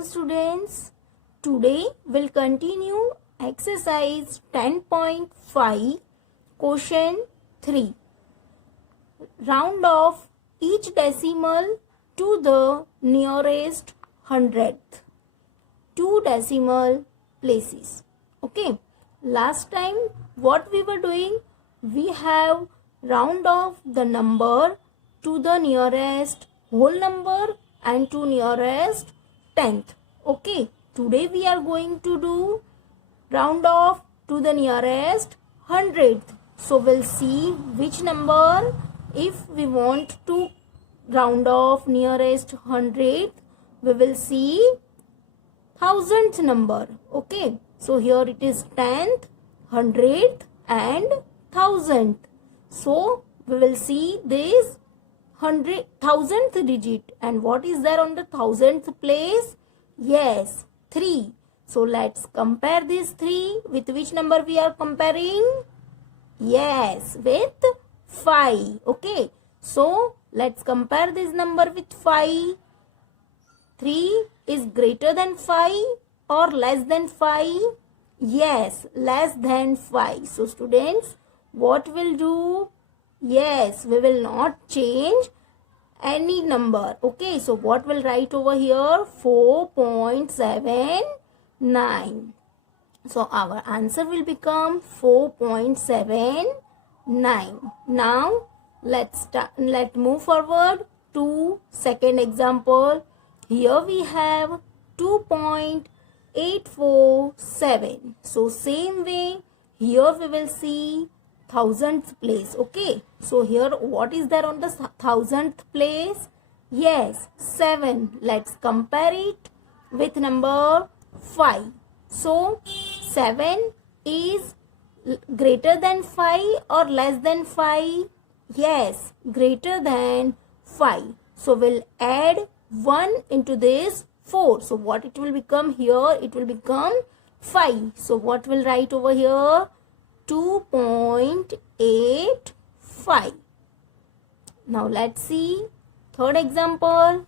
Hello students, today we'll continue exercise 10.5 question 3. Round off each decimal to the nearest hundredth. 2 decimal places. Okay, last time what we were doing, we have round off the number to the nearest whole number and to nearest tenth. Okay, today we are going to do round off to the nearest hundredth. So we'll see which number. If we want to round off nearest hundredth, we will see thousandth number. Okay, so here it is tenth, hundredth and thousandth. So we will see this thousandth digit, and what is there on the thousandth place? Yes, 3. So let's compare this 3 with which number we are comparing? Yes, with 5. Okay, so let's compare this number with 5. 3 is greater than 5 or less than 5? Yes, less than 5. So students, what we'll do? Yes, we will not change any number. Okay, so what we'll write over here? 4.79. So our answer will become 4.79. Now let's move forward to second example. Here we have 2.847. So same way, here we will see thousandth place. Okay, so here what is there on the thousandth place? Yes, 7. Let's compare it with number 5. So 7 is greater than 5 or less than 5? Yes, greater than 5. So we'll add 1 into this 4. So what it will become here? It will become 5. So what we'll write over here? 2.85. Now let's see third example,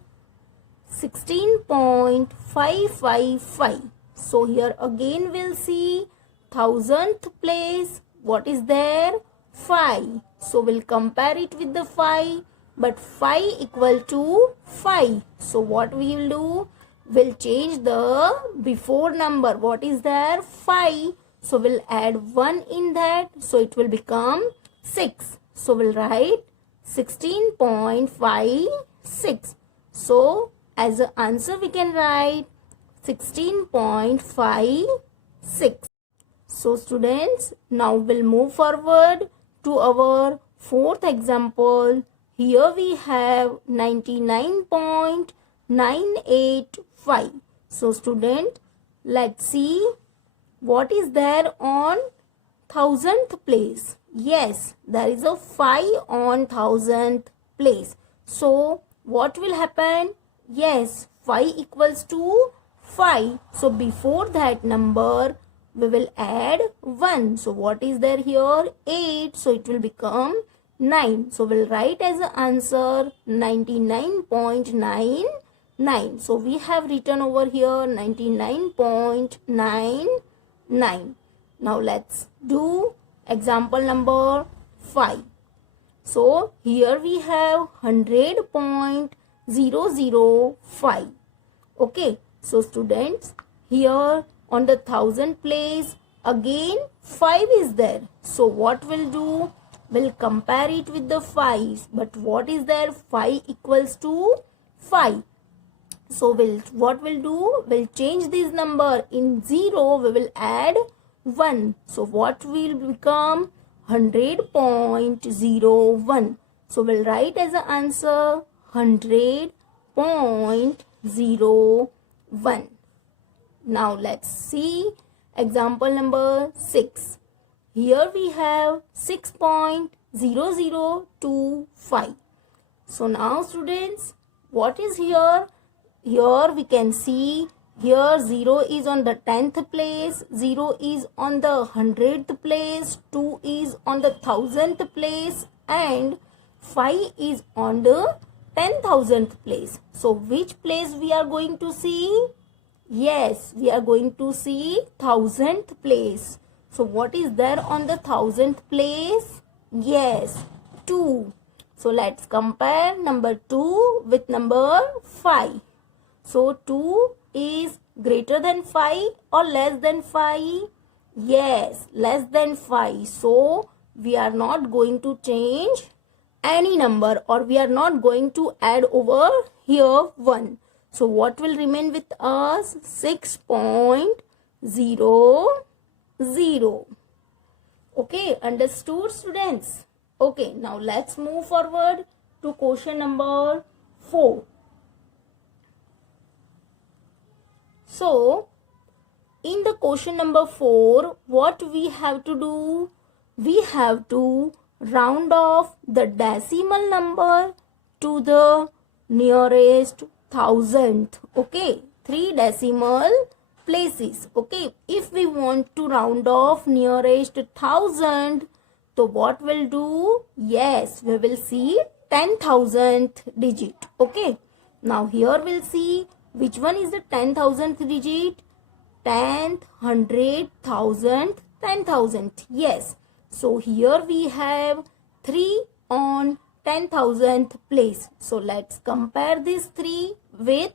16.555. So here again we'll see thousandth place. What is there? 5. So we'll compare it with the 5, but 5 equal to 5. So what we will do? We'll change the before number. What is there? 5. So we'll add 1 in that. So it will become 6. So we'll write 16.56. So as an answer we can write 16.56. So students, now we'll move forward to our fourth example. Here we have 99.985. So student, let's see what is there on thousandth place. Yes, there is a 5 on thousandth place. So what will happen? Yes, 5 equals to 5. So before that number we will add 1. So what is there here? 8. So it will become 9. So we'll write as an answer 99.99. So we have written over here 99.99. Now let's do example number 5. So here we have 100.005. Okay, so students, here on the thousand place again 5 is there. So what we'll do? We'll compare it with the 5. But what is there? 5 equals to 5. So what we'll do? We'll change this number. In 0 we will add 1. So what will become? 100.01. So we'll write as an answer 100.01. Now let's see example number 6. Here we have 6.0025. So now students, what is here? Here we can see here 0 is on the 10th place, 0 is on the 100th place, 2 is on the 1000th place and 5 is on the 10,000th place. So which place we are going to see? Yes, we are going to see 1000th place. So what is there on the 1000th place? Yes, 2. So let's compare number 2 with number 5. So 2 is greater than 5 or less than 5? Yes, less than 5. So we are not going to change any number, or we are not going to add over here 1. So what will remain with us? 6.00. Okay, understood, students? Okay, now let's move forward to question number 4. So, in the question number 4, what we have to do? We have to round off the decimal number to the nearest thousandth. Okay, 3 decimal places. Okay, if we want to round off nearest thousand, so what we'll do? Yes, we will see 10,000th digit. Okay, now here we'll see which one is the 10,000th digit. 10th, 100th, 1000th, 10,000th. Yes. So here we have 3 on 10,000th place. So let's compare this 3 with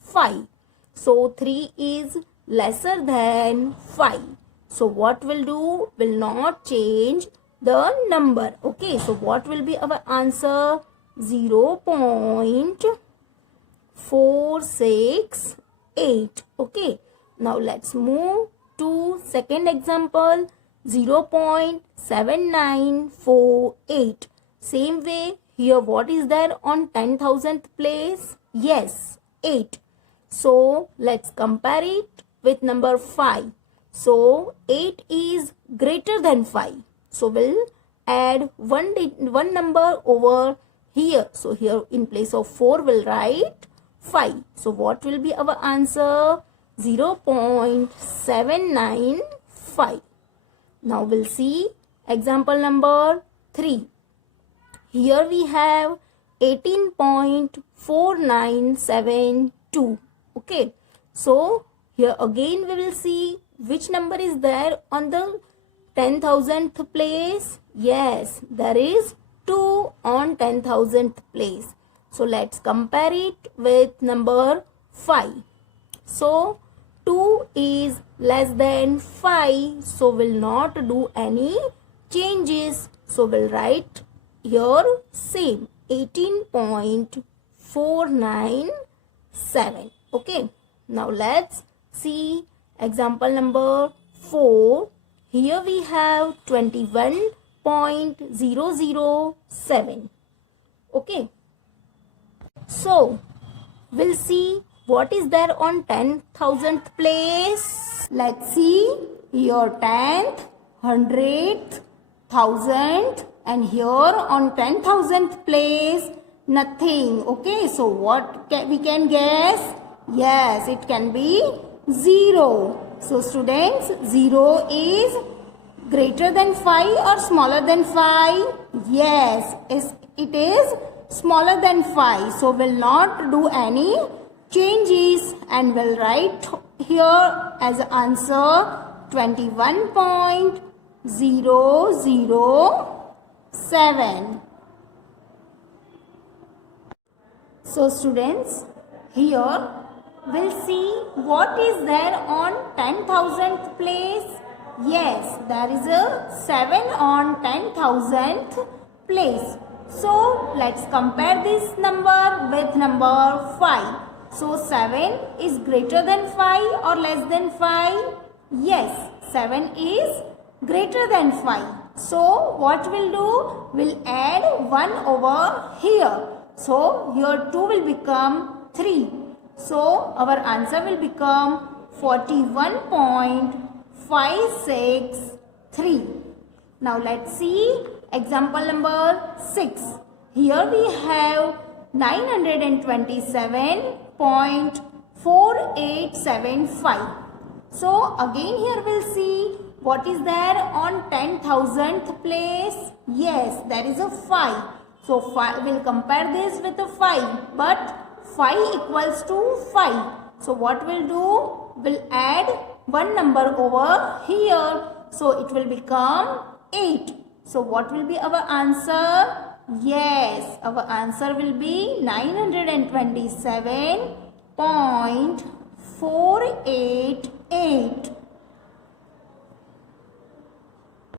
5. So 3 is lesser than 5. So what we'll do? Will not change the number. Okay. So what will be our answer? 0.468. Okay. Now let's move to second example. 0.7948. Same way, here what is there on 10,000th place? Yes, 8. So let's compare it with number 5. So 8 is greater than 5. So we'll add one number over here. So here in place of 4 we'll write 5. So what will be our answer? 0.795. Now we'll see example number 3. Here we have 18.4972. Okay. So here again we will see which number is there on the 10,000th place. Yes, there is 2 on 10,000th place. So let's compare it with number 5. So 2 is less than 5, so we'll not do any changes. So we'll write here same 18.497. Okay, now let's see example number 4. Here we have 21.007. Okay, so we'll see what is there on 10,000th place. Let's see here 10th, 100th, 1000th, and here on 10,000th place nothing. Okay, so what we can guess? Yes, it can be 0. So students, 0 is greater than 5 or smaller than 5? Yes, it is smaller than 5. So we'll not do any changes and we'll write here as answer 21.007. So students, here we'll see what is there on 10,000th place. Yes, there is a 7 on 10,000th place. So let's compare this number with number 5. So 7 is greater than 5 or less than 5? Yes, 7 is greater than 5. So what we'll do? We'll add 1 over here. So here 2 will become 3. So our answer will become 41.563. Now let's see example number 6. Here we have 927.4875. So again here we'll see what is there on 10,000th place. Yes, there is a 5. So we'll compare this with a 5. But 5 equals to 5. So what we'll do? We'll add one number over here. So it will become 8. So what will be our answer? Yes, our answer will be 927.488.